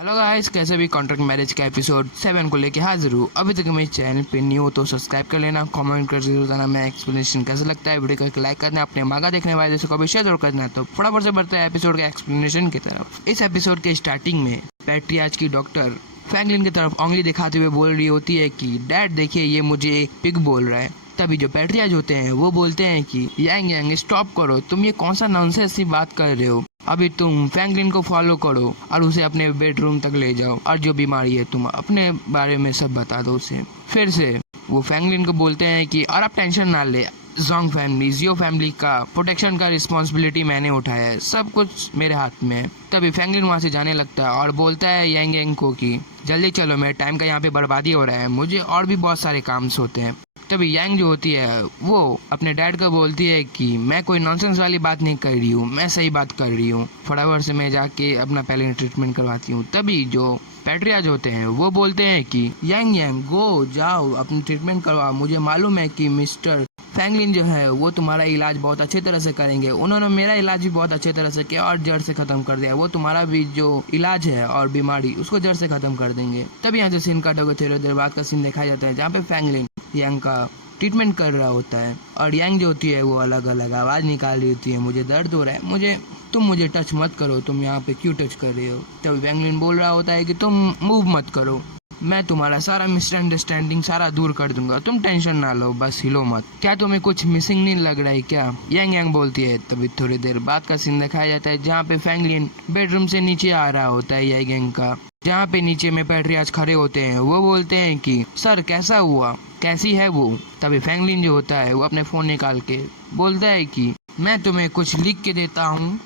Hello guys, कैसे भी contract marriage का एपिसोड 7 को लेके हाजिर हूँ। अभी तक मेरे चैनल पे न्यू हो तो सब्सक्राइब कर लेना, कमेंट कर जरूर देना मैं एक्सप्लेनेशन कैसा लगता है, वीडियो को एक लाइक करना, अपने मांगा देखने वाले दोस्तों को भी शेयर जरूर करना। तो फटाफट से बढ़ते हैं एपिसोड के एक्सप्लेनेशन की तरफ। इस एपिसोड के स्टार्टिंग में पैट्रियाज की डॉक्टर फ्रैंकलिन की तरफ उंगली दिखाते हुए बोल रही होती है कि डैड देखिए, ये मुझे एक पिग बोल रहा है। तभी जो पैट्रियाज होते हैं वो बोलते हैं कि यांग यांग स्टॉप करो, तुम ये कौन सा नॉनसेंस सी बात कर रहे हो। अभी तुम फ्रैंकलिन को फॉलो करो और उसे अपने बेडरूम तक ले जाओ और जो बीमारी है तुम अपने बारे में सब बता दो उसे। फिर से वो फ्रैंकलिन को बोलते हैं कि और आप टेंशन ना ले, जोंग फैमिली, जियो फैमिली का प्रोटेक्शन का रिस्पॉन्सिबिलिटी मैंने उठाया है, सब कुछ मेरे हाथ में है। तभी फ्रैंकलिन वहाँ से जाने लगता है और बोलता है यांग यांग को कि जल्दी चलो, मेरे टाइम का यहाँ पे बर्बादी हो रहा है, मुझे और भी बहुत सारे काम होते हैं। तभी यांग जो होती है वो अपने डैड को बोलती है कि मैं कोई नॉनसेंस वाली बात नहीं कर रही हूँ, मैं सही बात कर रही हूँ, फटाफट से मैं जाके अपना पहले ट्रीटमेंट करवाती हूँ। तभी जो पैट्रियाज होते हैं वो बोलते हैं कि यांग यांग गो जाओ अपनी ट्रीटमेंट करवाओ, मुझे मालूम है कि मिस्टर फ्रैंकलिन जो है वो तुम्हारा इलाज बहुत अच्छे तरह से करेंगे, उन्होंने मेरा इलाज भी बहुत अच्छे तरह से किया और जड़ से खत्म कर दिया, वो तुम्हारा भी जो इलाज है और बीमारी उसको जड़ से खत्म कर देंगे। तब यहाँ से सीन कट होकर थोड़ी देर बाद का सीन दिखाया जाता है जहाँ पे फ्रैंकलिन यांग का ट्रीटमेंट कर रहा होता है और यांग जो होती है वो अलग अलग आवाज निकाल रही होती है, मुझे दर्द हो रहा है, तुम मुझे टच मत करो, तुम यहाँ पे क्यों टच कर रहे हो। तब फ्रैंकलिन बोल रहा होता है कि तुम मूव मत करो, मैं तुम्हारा सारा मिसअंडरस्टैंडिंग सारा दूर कर दूंगा, तुम टेंशन ना लो, बस हिलो मत। क्या तुम्हें कुछ मिसिंग नहीं लग रहा है क्या, यांग यांग बोलती है। तभी थोड़ी देर बाद का सीन दिखाया जाता है जहाँ पे फ्रैंकलिन बेडरूम से नीचे आ रहा होता है यांग यांग का, जहाँ पे नीचे में पैट्रियाज खड़े होते हैं। वो बोलते हैं कि सर कैसा हुआ, कैसी है वो। तभी फ्रैंकलिन जो होता है वो अपने फोन निकाल के बोलता है कि मैं तुम्हें कुछ लिख के देता हूँ,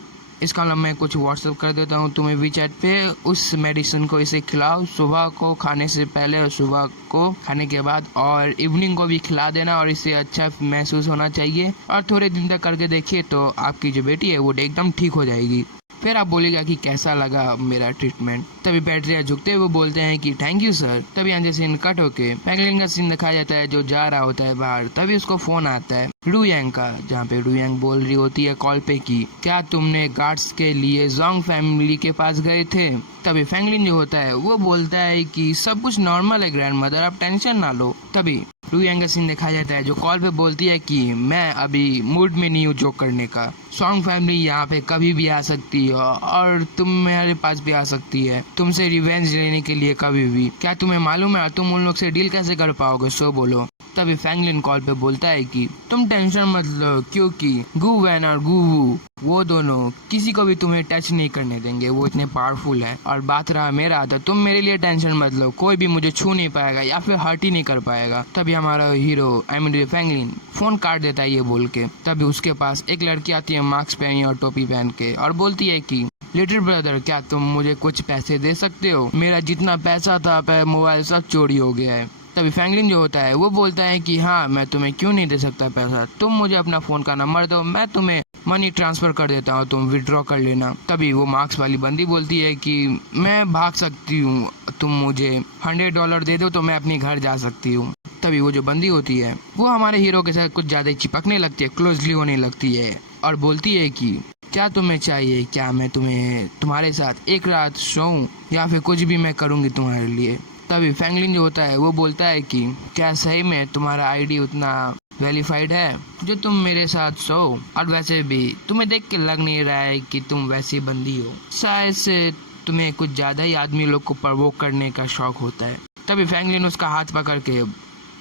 इसका नाम मैं कुछ व्हाट्सएप कर देता हूँ तुम्हें वीचैट पे, उस मेडिसिन को इसे खिलाओ सुबह को खाने से पहले और सुबह को खाने के बाद और इवनिंग को भी खिला देना और इसे अच्छा महसूस होना चाहिए और थोड़े दिन तक करके देखिए तो आपकी जो बेटी है वो एकदम ठीक हो जाएगी। फिर आप बोलेगा कि कैसा लगा मेरा ट्रीटमेंट। तभी पैट्रिया झुकते हुए बोलते हैं कि थैंक यू सर। तभी यहाँ से सीन कट होके फ्रैंकलिन का सीन दिखाया जाता है जो जा रहा होता है बाहर। तभी उसको फोन आता है रू यांग का, जहाँ पे रू यांग बोल रही होती है कॉल पे कि क्या तुमने गार्ड्स के लिए जोंग फैमिली के पास गए थे। तभी फ्रैंकलिन जो होता है वो बोलता है कि सब कुछ नॉर्मल है ग्रैंड मदर, आप टेंशन ना लो। तभी रू यांग का सीन दिखाया जाता है जो कॉल पे बोलती है कि मैं अभी मूड में नहीं हूँ जोक करने का, जोंग फैमिली यहाँ पे कभी भी आ सकती है और तुम मेरे पास भी आ सकती है तुमसे रिवेंज लेने के लिए कभी भी। क्या तुम्हें मालूम है तुम उन लोग से डील कैसे कर पाओगे, सो बोलो। तभी फ्रैंकलिन कॉल पे बोलता है कि तुम टेंशन मत लो, क्योंकि गू वैन और गू वू वो दोनों किसी को भी तुम्हें टच नहीं करने देंगे, वो इतने पावरफुल है। और बात रहा मेरा, तो तुम मेरे लिए टेंशन मत लो, कोई भी मुझे छू नहीं पाएगा या फिर हर्ट ही नहीं कर पाएगा। तभी हमारा हीरो फ्रैंकलिन फोन काट देता है ये बोल के। तभी उसके पास एक लड़की आती है मास्क पहनी और टोपी पहन के और बोलती है कि लिटिल ब्रदर क्या तुम मुझे कुछ पैसे दे सकते हो, मेरा जितना पैसा था मोबाइल सब चोरी हो गया है। तभी फ्रैंकलिन जो होता है वो बोलता है कि हाँ मैं तुम्हें क्यों नहीं दे सकता पैसा, तुम मुझे अपना फोन का नंबर दो, मैं तुम्हें मनी ट्रांसफर कर देता हूँ, तुम विड्रॉ कर लेना। तभी वो मार्क्स वाली बंदी बोलती है कि मैं भाग सकती हूँ, तुम मुझे $100 दे दो तो मैं अपनी घर जा सकती हूँ। तभी वो जो बंदी होती है वो हमारे हीरो के साथ कुछ ज्यादा चिपकने लगती है, क्लोजली होने लगती है और बोलती है कि क्या तुम्हें चाहिए, क्या मैं तुम्हारे साथ एक रात सोऊं या फिर कुछ भी मैं करूँगी तुम्हारे लिए। तभी फ्रैंकलिन जो होता है वो बोलता है कि क्या सही में तुम्हारा आईडी उतना वेरीफाइड है जो तुम मेरे साथ सो, और वैसे भी तुम्हें देख के लग नहीं रहा है कि तुम वैसी बंदी हो, शायद से तुम्हें कुछ ज्यादा ही आदमी लोग को प्रवोक करने का शौक होता है। तभी फ्रैंकलिन उसका हाथ पकड़ के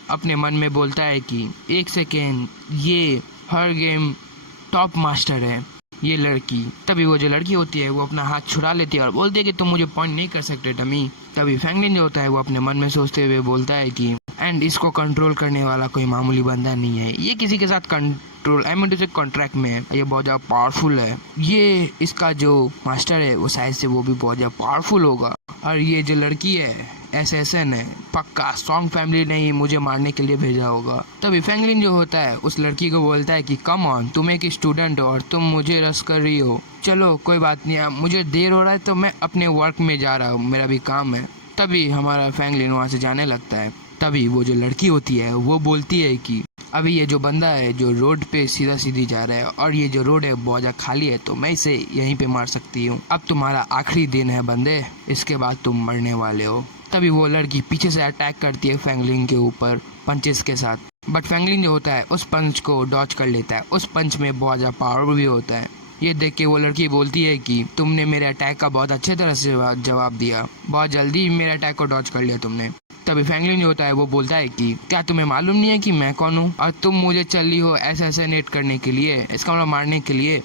अपने मन में बोलता है कि एक सेकेंड, ये हर गेम टॉप मास्टर है ये लड़की। तभी वो जो लड़की होती है वो अपना हाथ छुड़ा लेती है और बोलती है कि तुम मुझे पॉइंट नहीं कर सकते डमी। तभी फ्रैंकलिन जो होता है वो अपने मन में सोचते हुए बोलता है कि एंड इसको कंट्रोल करने वाला कोई मामूली बंदा नहीं है, ये किसी के साथ कंट्रोल कॉन्ट्रैक्ट में है, ये बहुत ज्यादा पावरफुल है, ये इसका जो मास्टर है वो शायद से वो भी बहुत ज्यादा पावरफुल होगा, और ये जो लड़की है एसएसएन है, पक्का जोंग फैमिली ने ही मुझे मारने के लिए भेजा होगा। तभी फ्रैंकलिन जो होता है उस लड़की को बोलता है कि कम ऑन, तुम एक स्टूडेंट हो और तुम मुझे रस कर रही हो, चलो कोई बात नहीं, मुझे देर हो रहा है तो मैं अपने वर्क में जा रहा हूँ, मेरा भी काम है। तभी हमारा फ्रैंकलिन वहाँ से जाने लगता है। तभी वो जो लड़की होती है वो बोलती है कि अभी ये जो बंदा है जो रोड पे सीधा सीधी जा रहा है और ये जो रोड है बहुत ज्यादा खाली है, तो मैं इसे यहीं पे मार सकती हूँ। अब तुम्हारा आखिरी दिन है बंदे, इसके बाद तुम मरने वाले हो। तभी वो लड़की पीछे से अटैक करती है फैंगलिन के ऊपर पंचेस के साथ, बट फैंगलिन जो होता है उस पंच को डॉच कर लेता है। उस पंच में बहुत ज्यादा पावर भी होता है। ये देख के वो लड़की बोलती है कि तुमने मेरे अटैक का बहुत अच्छे तरह से जवाब दिया, बहुत जल्दी मेरे अटैक को डॉच कर लिया तुमने। तभी फैंगलिन जो होता है वो बोलता है कि क्या तुम्हें मालूम नहीं है कि मैं कौन हूँ और तुम मुझे चली हो असैसिनेट करने के लिए, इसका मतलब मारने के लिए।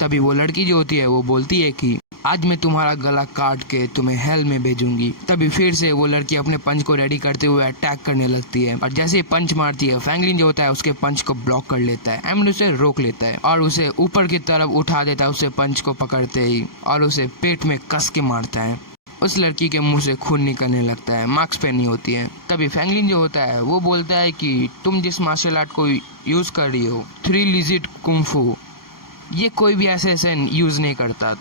तभी वो लड़की जो होती है वो बोलती है कि आज मैं तुम्हारा गला काट के तुम्हें हेल में भेजूंगी। तभी फिर से वो लड़की अपने पंच को रेडी करते हुए अटैक करने लगती है और जैसे पंच मारती है फैंगलिन जो होता है उसके पंच को ब्लॉक कर लेता है एंड उसे रोक लेता है और उसे ऊपर की तरफ उठा देता है उसे पंच को पकड़ते ही, और उसे पेट में कस के मारता है। उस लड़की के मुंह से खून निकलने लगता है, मास्क पहनी होती है। तभी फैंगलिन जो होता है वो बोलता है कि तुम जिस मार्शल आर्ट को यूज कर रही हो 3 लिजिट कुंफू, ये कोई भी असैसिन यूज नहीं करता।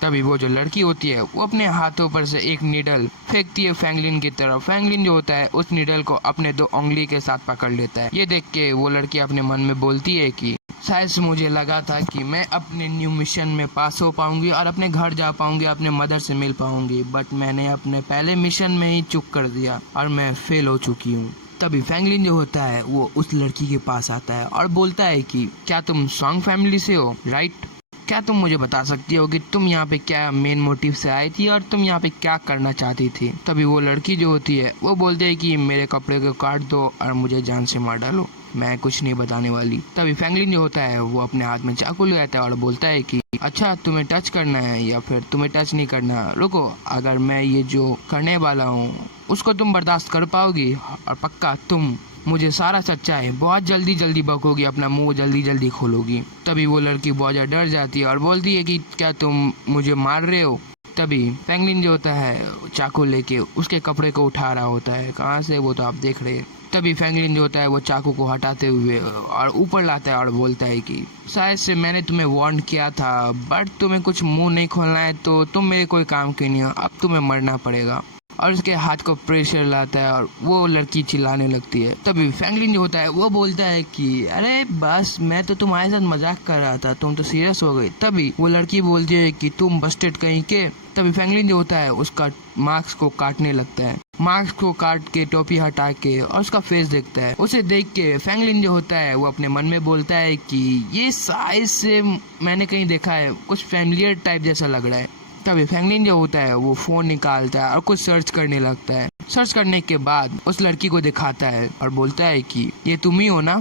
तभी वो जो लड़की होती है वो अपने हाथों पर से एक नीडल फेंकती है फैंगलिन की तरफ। फैंगलिन जो होता है उस नीडल को अपने 2 उंगली के साथ पकड़ लेता है। ये देख के वो लड़की अपने मन में बोलती है कि शायद से मुझे लगा था कि मैं अपने न्यू मिशन में पास हो पाऊंगी और अपने घर जा पाऊंगी, अपने मदर से मिल पाऊंगी, बट मैंने अपने पहले मिशन में ही चूक कर दिया और मैं फेल हो चुकी हूँ। तभी फैंगलिन जो होता है वो उस लड़की के पास आता है और बोलता है कि क्या तुम सॉन्ग फैमिली से हो, राइट? क्या तुम मुझे बता सकती हो कि तुम यहाँ पे क्या मेन मोटिव से आई थी और तुम यहाँ पे क्या करना चाहती थी? तभी वो लड़की जो होती है वो बोलती है कि मेरे कपड़े को काट दो और मुझे जान से मार डालो, मैं कुछ नहीं बताने वाली। तभी फैंगलिन जो होता है वो अपने हाथ में चाकू लगाता है और बोलता है कि अच्छा तुम्हें टच करना है या फिर तुम्हें टच नहीं करना, रुको, अगर मैं ये जो करने वाला हूँ उसको तुम बर्दाश्त कर पाओगी और पक्का तुम मुझे सारा सच्चाई बहुत जल्दी बकोगी, अपना मुंह जल्दी खोलोगी। तभी वो लड़की बहुत ज्यादा डर जाती है और बोलती है कि क्या तुम मुझे मार रहे हो? तभी फैंगलिन जो होता है चाकू लेके उसके कपड़े को उठा रहा होता है, कहाँ से वो तो आप देख रहे हैं। तभी फैंगलिन जो होता है वो चाकू को हटाते हुए और ऊपर लाता है और बोलता है कि शायद से मैंने तुम्हें वार्न किया था, बट तुम्हें कुछ मुंह नहीं खोलना है तो तुम मेरे कोई काम के नहीं हो, अब तुम्हें मरना पड़ेगा। और उसके हाथ को प्रेशर लाता है और वो लड़की चिल्लाने लगती है। तभी फैंगलिन जो होता है वो बोलता है कि अरे बस मैं तो तुम्हारे साथ मजाक कर रहा था, तुम तो सीरियस हो गई। तभी वो लड़की बोलती है कि तुम बस्टेड कहीं के। तभी फैंगलिन जो होता है उसका मास्क को काटने लगता है, मास्क को काट के टोपी हटा के और उसका फेस देखता है। उसे देख के फैंगलिन जो होता है वो अपने मन में बोलता है कि ये साइज से मैंने कहीं देखा है, कुछ फैमिलियर टाइप जैसा लग रहा है। तभी फैंगलिन जो होता है वो फोन निकालता है और कुछ सर्च करने लगता है। सर्च करने के बाद उस लड़की को दिखाता है और बोलता है कि ये तुम ही हो ना?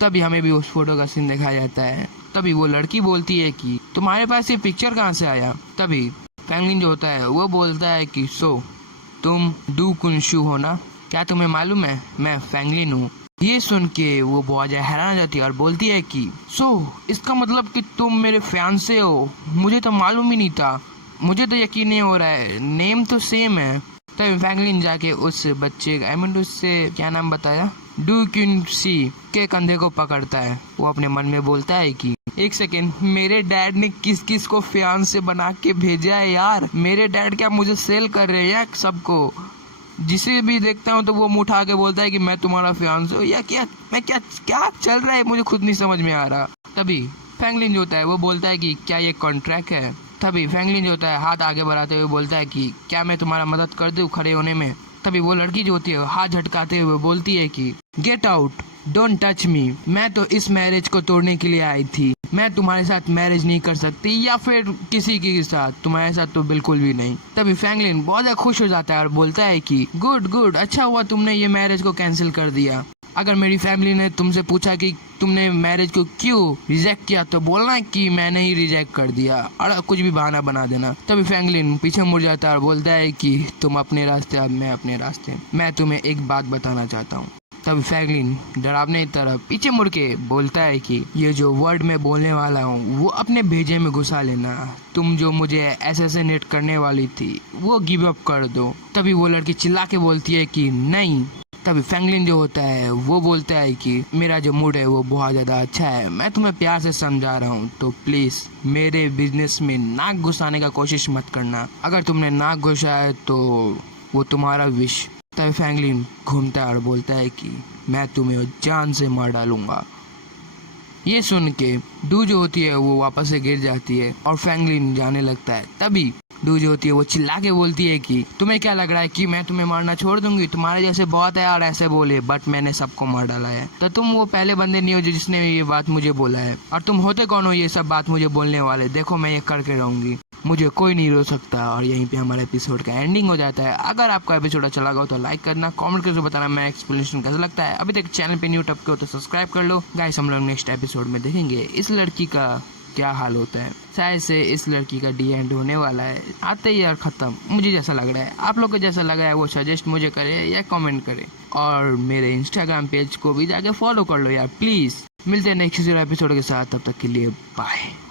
तभी हमें भी उस फोटो का सीन दिखाया जाता है। तभी वो लड़की बोलती है कि तुम्हारे पास ये पिक्चर कहाँ से आया? तभी फैंगलिन जो होता है वो बोलता है कि सो तुम डू कुनशु हो ना? क्या तुम्हें मालूम है मैं फैंगलिन हूँ। ये सुन के वो बहुत ज्यादा हैरान जाती है और बोलती है कि इसका मतलब कि तुम मेरे फियांसे हो? मुझे तो मालूम ही नहीं था, मुझे तो यकीन नहीं हो रहा है, नेम तो सेम है। तभी फैंगलिन जाके उस बच्चे उससे क्या नाम बताया, डू क्यूनसी के कंधे को पकड़ता है। वो अपने मन में बोलता है कि एक सेकेंड, मेरे डैड ने किस किस को फियांसे बना के भेजा है यार? मेरे डैड क्या मुझे सेल कर रहे हैं या सबको? जिसे भी देखता हूँ तो वो मुँह उठा के बोलता है कि मैं तुम्हारा फियांसे हूँ या क्या? मैं क्या चल रहा है मुझे खुद नहीं समझ में आ रहा। तभी फैंगलिन जो होता है वो बोलता है कि क्या ये कॉन्ट्रैक्ट है? तभी फैंगलिन जो होता है हाथ आगे बढ़ाते हुए बोलता है कि क्या मैं तुम्हारा मदद कर दूं खड़े होने में? तभी वो लड़की जो होती है हाथ झटकाते हुए बोलती है कि get out, don't touch me, मैं तो इस मैरिज को तोड़ने के लिए आई थी, मैं तुम्हारे साथ मैरिज नहीं कर सकती या फिर किसी के साथ, तुम्हारे साथ तो बिल्कुल भी नहीं। तभी फैंगलिन बहुत ज्यादा खुश हो जाता है और बोलता है कि गुड, अच्छा हुआ तुमने ये मैरिज को कैंसिल कर दिया। अगर मेरी फैमिली ने तुमसे पूछा कि तुमने मैरिज को क्यों रिजेक्ट किया तो बोलना कि मैंने ही रिजेक्ट कर दिया और कुछ भी बहाना बना देना। तभी फैंगलिन पीछे मुड़ जाता है और बोलता है कि तुम अपने रास्ते, अब मैं अपने रास्ते। मैं तुम्हें एक बात बताना चाहता हूँ। तभी फैंगलिन डरावने तरफ पीछे मुड़ के बोलता है कि ये जो वर्ड मैं बोलने वाला हूँ वो अपने भेजे में घुसा लेना, तुम जो मुझे असैसिनेट करने वाली थी वो गिव अप कर दो। तभी वो लड़की चिल्ला के बोलती है कि नहीं। तभी फैंगलिन जो होता है वो बोलता है कि मेरा जो मूड है वो बहुत ज़्यादा अच्छा है, मैं तुम्हें प्यार से समझा रहा हूँ, तो प्लीज़ मेरे बिजनेस में नाक घुसाने का कोशिश मत करना। अगर तुमने नाक घुसाया तो वो तुम्हारा विश। तभी फ्रैंकलिन घूमता है और बोलता है कि मैं तुम्हें जान से मार डालूंगा। ये सुन के डू जो होती है वो वापस से गिर जाती है और फ्रैंकलिन जाने लगता है। तभी डू जो होती है वो चिल्ला के बोलती है कि तुम्हें क्या लग रहा है कि मैं तुम्हें मारना छोड़ दूंगी? तुम्हारे जैसे बहुत है और ऐसे बोले, बट मैंने सबको मार डाला है। तो तुम वो पहले बंदे नहीं हो जिसने ये बात मुझे बोला है, और तुम होते कौन हो ये सब बात मुझे बोलने वाले? देखो मैं ये करके रहूंगी, मुझे कोई नहीं रोक सकता। और यहीं पे हमारे एपिसोड का एंडिंग हो जाता है। अगर आपका एपिसोड अच्छा लगा हो तो लाइक करना, कमेंट करके बताना मैं एक्सप्लेनेशन कैसा लगता है। अभी तक चैनल पे न्यू टप के हो तो सब्सक्राइब कर लो। गाइस हम लोग नेक्स्ट एपिसोड में देखेंगे इस लड़की का क्या हाल होता है। शायद से इस लड़की का डी एंड होने वाला है, आते ही और ख़त्म, मुझे जैसा लग रहा है। आप लोग को जैसा लगा है वो सजेस्ट मुझे करें या कमेंट करें, और मेरे इंस्टाग्राम पेज को भी जाके फॉलो कर लो यार प्लीज़। मिलते हैं नेक्स्ट एपिसोड के साथ, तब तक के लिए बाय।